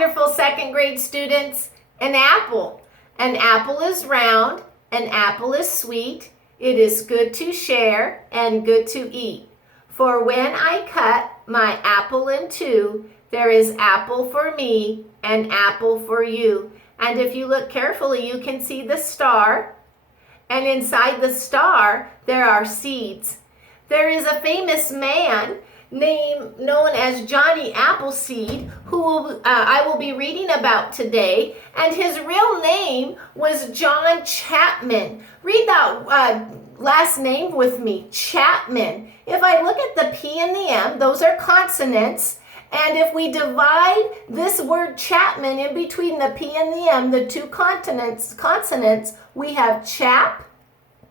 wonderful second grade students. An apple. An apple is round. An apple is sweet. It is good to share and good to eat. For when I cut my apple in two, there is apple for me and apple for you. And if you look carefully, you can see the star. And inside the star, there are seeds. There is a famous man known as Johnny Appleseed, who I will be reading about today, and his real name was John Chapman. Read that last name with me, Chapman. If I look at the P and the M, those are consonants, and if we divide this word Chapman in between the P and the M, the two consonants, we have chap,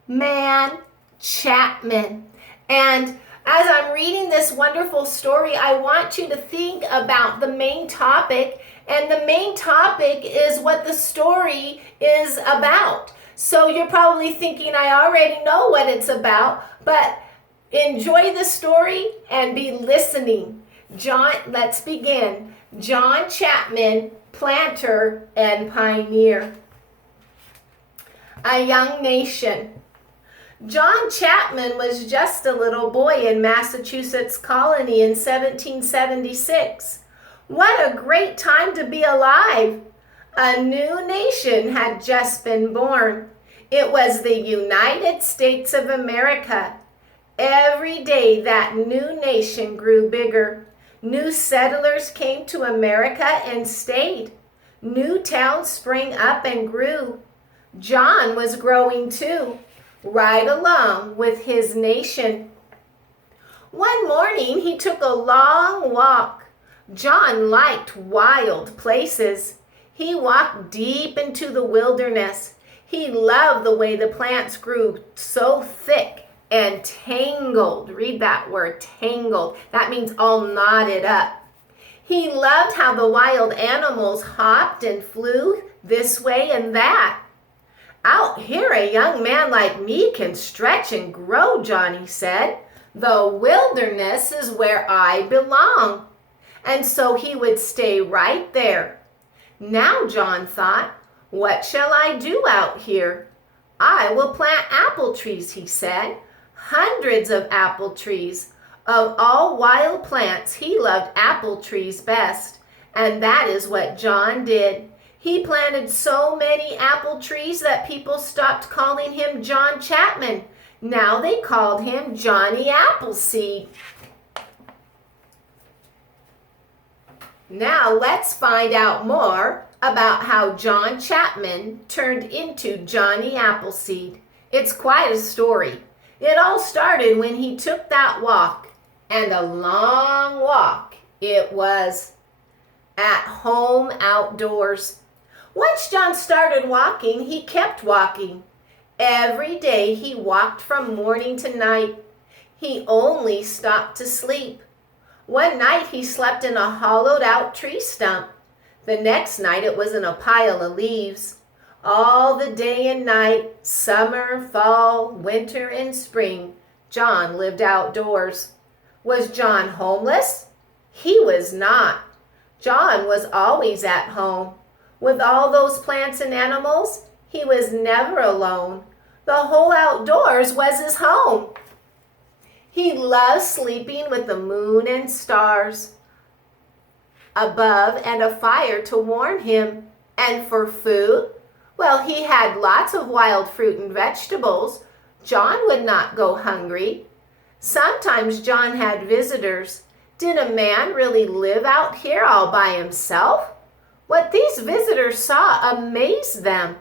man, Chapman. And as I'm reading this wonderful story, I want you to think about the main topic, and the main topic is what the story is about. So you're probably thinking, I already know what it's about, but enjoy the story and be listening. Let's begin. John Chapman, planter and pioneer. A young nation. John Chapman was just a little boy in Massachusetts colony in 1776. What a great time to be alive! A new nation had just been born. It was the United States of America. Every day that new nation grew bigger. New settlers came to America and stayed. New towns sprang up and grew. John was growing too, right along with his nation. One morning he took a long walk. John liked wild places. He walked deep into the wilderness. He loved the way the plants grew so thick and tangled. Read that word, tangled. That means all knotted up. He loved how the wild animals hopped and flew this way and that. Out here, a young man like me can stretch and grow, Johnny said. The wilderness is where I belong. And so he would stay right there. Now, John thought, what shall I do out here? I will plant apple trees, he said. Hundreds of apple trees. Of all wild plants, he loved apple trees best. And that is what John did. He planted so many apple trees that people stopped calling him John Chapman. Now they called him Johnny Appleseed. Now let's find out more about how John Chapman turned into Johnny Appleseed. It's quite a story. It all started when he took that walk, and a long walk it was, at home outdoors. Once John started walking, he kept walking. Every day he walked from morning to night. He only stopped to sleep. One night he slept in a hollowed out tree stump. The next night it was in a pile of leaves. All the day and night, summer, fall, winter, and spring, John lived outdoors. Was John homeless? He was not. John was always at home. With all those plants and animals, he was never alone. The whole outdoors was his home. He loved sleeping with the moon and stars above and a fire to warm him. And for food, well, he had lots of wild fruit and vegetables. John would not go hungry. Sometimes John had visitors. Did a man really live out here all by himself? What these visitors saw amazed them.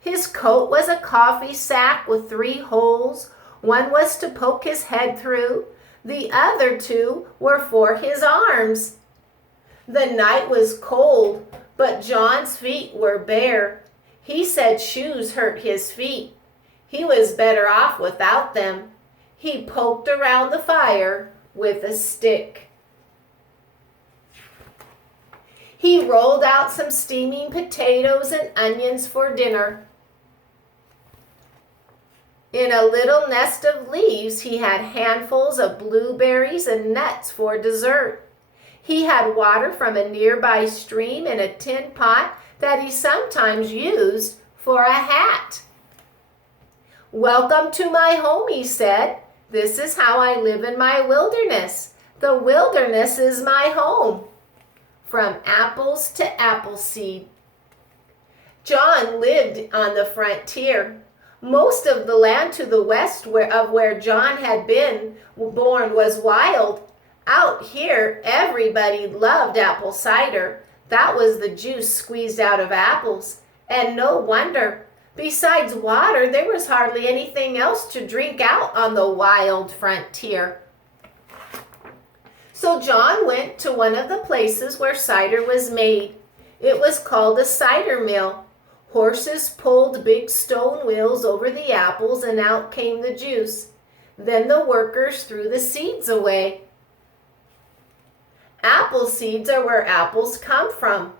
His coat was a coffee sack with 3 holes. One was to poke his head through. The other 2 were for his arms. The night was cold, but John's feet were bare. He said shoes hurt his feet. He was better off without them. He poked around the fire with a stick. He rolled out some steaming potatoes and onions for dinner. In a little nest of leaves, he had handfuls of blueberries and nuts for dessert. He had water from a nearby stream in a tin pot that he sometimes used for a hat. "Welcome to my home," he said. "This is how I live in my wilderness. The wilderness is my home." From apples to Appleseed. John lived on the frontier. Most of the land to the west of where John had been born was wild. Out here, everybody loved apple cider. That was the juice squeezed out of apples. And no wonder. Besides water, there was hardly anything else to drink out on the wild frontier. So John went to one of the places where cider was made. It was called a cider mill. Horses pulled big stone wheels over the apples and out came the juice. Then the workers threw the seeds away. Apple seeds are where apples come from.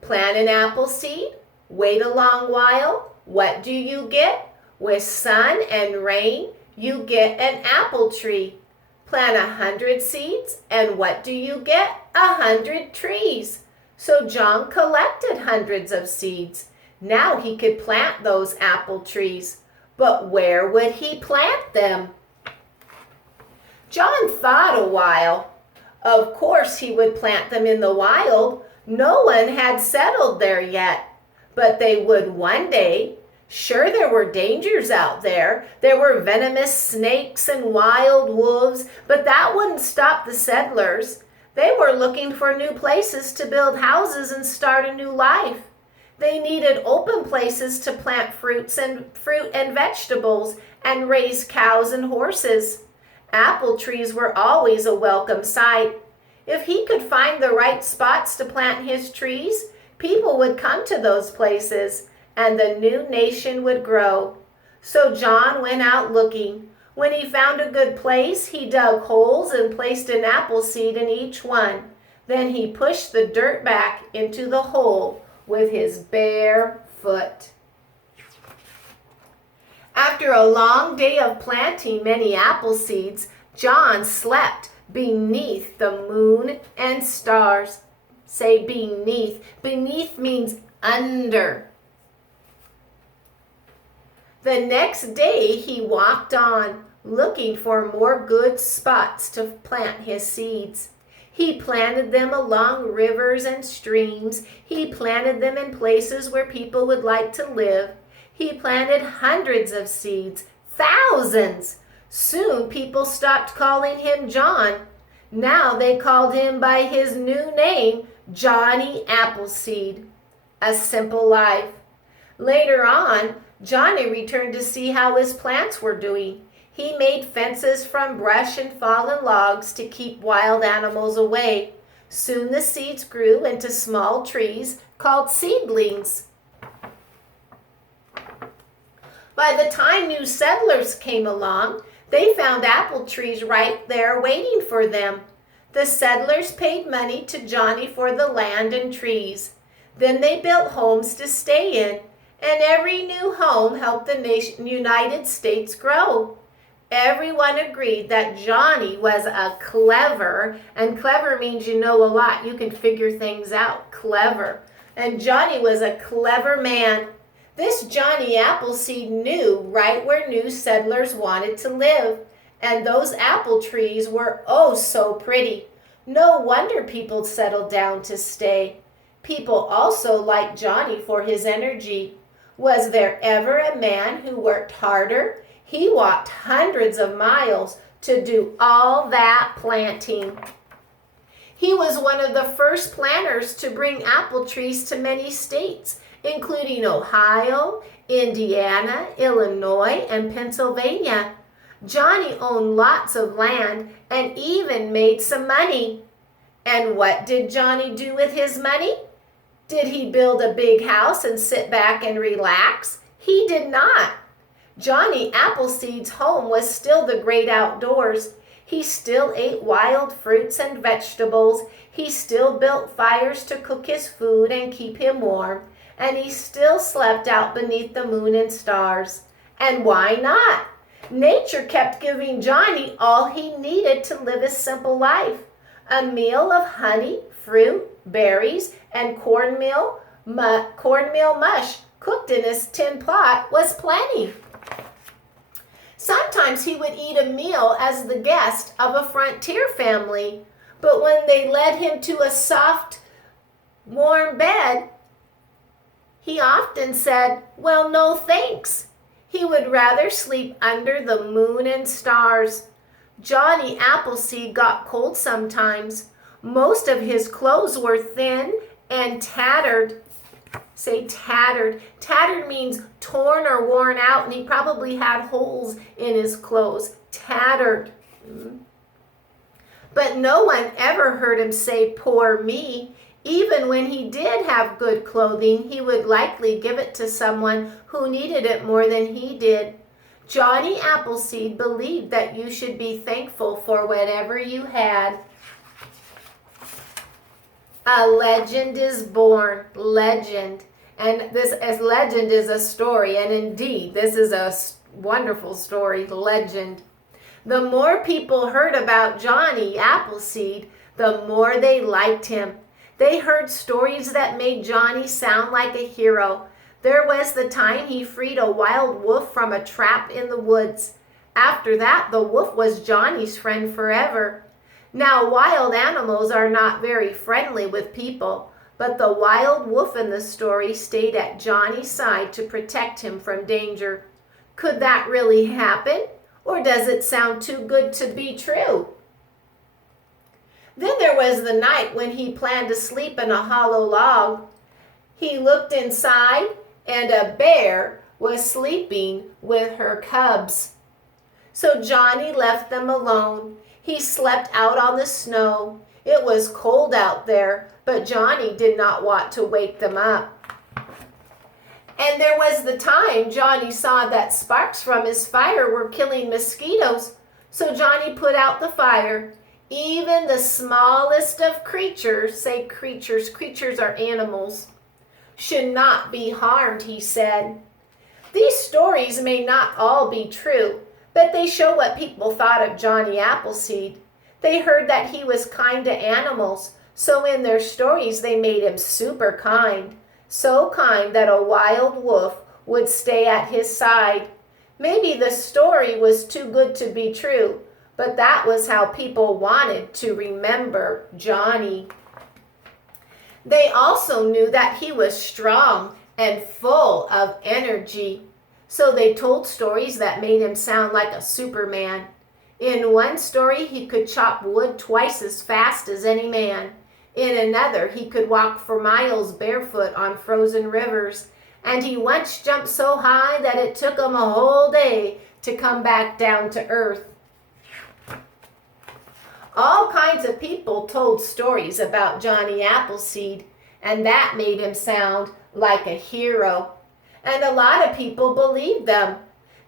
Plant an apple seed, wait a long while. What do you get? With sun and rain, you get an apple tree. Plant 100 seeds, and what do you get? 100 trees. So John collected hundreds of seeds. Now he could plant those apple trees. But where would he plant them? John thought a while. Of course he would plant them in the wild. No one had settled there yet. But they would one day. Sure, there were dangers out there. There were venomous snakes and wild wolves, but that wouldn't stop the settlers. They were looking for new places to build houses and start a new life. They needed open places to plant fruit and vegetables and raise cows and horses. Apple trees were always a welcome sight. If he could find the right spots to plant his trees, people would come to those places, and the new nation would grow. So John went out looking. When he found a good place, he dug holes and placed an apple seed in each one. Then he pushed the dirt back into the hole with his bare foot. After a long day of planting many apple seeds, John slept beneath the moon and stars. Say beneath. Beneath means under. The next day he walked on, looking for more good spots to plant his seeds. He planted them along rivers and streams. He planted them in places where people would like to live. He planted hundreds of seeds, thousands. Soon people stopped calling him John. Now they called him by his new name, Johnny Appleseed. A simple life. Later on, Johnny returned to see how his plants were doing. He made fences from brush and fallen logs to keep wild animals away. Soon the seeds grew into small trees called seedlings. By the time new settlers came along, they found apple trees right there waiting for them. The settlers paid money to Johnny for the land and trees. Then they built homes to stay in, and every new home helped the United States grow. Everyone agreed that Johnny was a clever, and clever means you know a lot, you can figure things out, clever. And Johnny was a clever man. This Johnny Appleseed knew right where new settlers wanted to live, and those apple trees were oh so pretty. No wonder people settled down to stay. People also liked Johnny for his energy. Was there ever a man who worked harder? He walked hundreds of miles to do all that planting. He was one of the first planters to bring apple trees to many states, including Ohio, Indiana, Illinois, and Pennsylvania. Johnny owned lots of land and even made some money. And what did Johnny do with his money? Did he build a big house and sit back and relax? He did not. Johnny Appleseed's home was still the great outdoors. He still ate wild fruits and vegetables. He still built fires to cook his food and keep him warm. And he still slept out beneath the moon and stars. And why not? Nature kept giving Johnny all he needed to live a simple life. A meal of honey, fruit, berries, and cornmeal mush cooked in his tin pot was plenty. Sometimes he would eat a meal as the guest of a frontier family, but when they led him to a soft, warm bed, he often said, "Well, no thanks." He would rather sleep under the moon and stars. Johnny Appleseed got cold sometimes. Most of his clothes were thin and tattered. Say tattered. Tattered means torn or worn out, and he probably had holes in his clothes. Tattered. But no one ever heard him say, "Poor me." Even when he did have good clothing, he would likely give it to someone who needed it more than he did. Johnny Appleseed believed that you should be thankful for whatever you had. A legend is born. Legend. And this as legend is a story, and indeed, this is a wonderful story, legend. The more people heard about Johnny Appleseed, the more they liked him. They heard stories that made Johnny sound like a hero. There was the time he freed a wild wolf from a trap in the woods. After that, the wolf was Johnny's friend forever. Now, wild animals are not very friendly with people, but the wild wolf in the story stayed at Johnny's side to protect him from danger. Could that really happen? Or does it sound too good to be true? Then there was the night when he planned to sleep in a hollow log. He looked inside, and a bear was sleeping with her cubs. So Johnny left them alone. He slept out on the snow. It was cold out there, but Johnny did not want to wake them up. And there was the time Johnny saw that sparks from his fire were killing mosquitoes. So Johnny put out the fire. Even the smallest of creatures, say creatures, creatures are animals, should not be harmed, he said. These stories may not all be true, but they show what people thought of Johnny Appleseed. They heard that he was kind to animals, so in their stories they made him super kind. So kind that a wild wolf would stay at his side. Maybe the story was too good to be true, but that was how people wanted to remember Johnny. They also knew that he was strong and full of energy, so they told stories that made him sound like a Superman. In one story, he could chop wood twice as fast as any man. In another, he could walk for miles barefoot on frozen rivers, and he once jumped so high that it took him a whole day to come back down to earth. All kinds of people told stories about Johnny Appleseed, and that made him sound like a hero. And a lot of people believed them.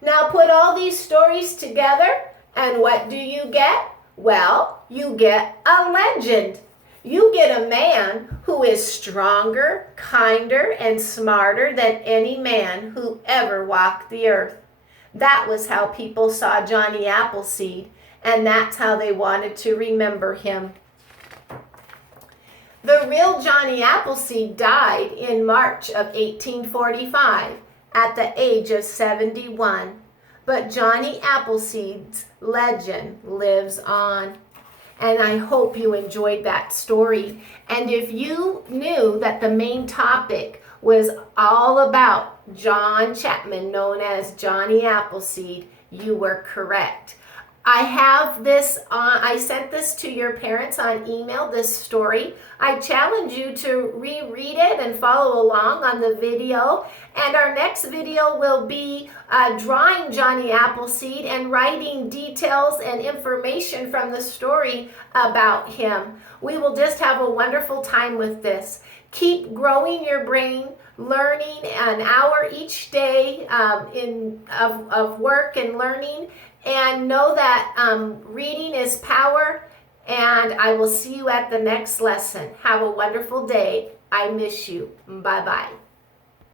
Now put all these stories together, and what do you get? Well, you get a legend. You get a man who is stronger, kinder, and smarter than any man who ever walked the earth. That was how people saw Johnny Appleseed, and that's how they wanted to remember him. The real Johnny Appleseed died in March of 1845 at the age of 71. But Johnny Appleseed's legend lives on. And I hope you enjoyed that story. And if you knew that the main topic was all about John Chapman, known as Johnny Appleseed, you were correct. I have this I sent this to your parents on email, this story. I challenge you to reread it and follow along on the video. And our next video will be drawing Johnny Appleseed and writing details and information from the story about him. We will just have a wonderful time with this. Keep growing your brain, learning an hour each day of work and learning. And know that reading is power, and I will see you at the next lesson. Have a wonderful day. I miss you. Bye-bye.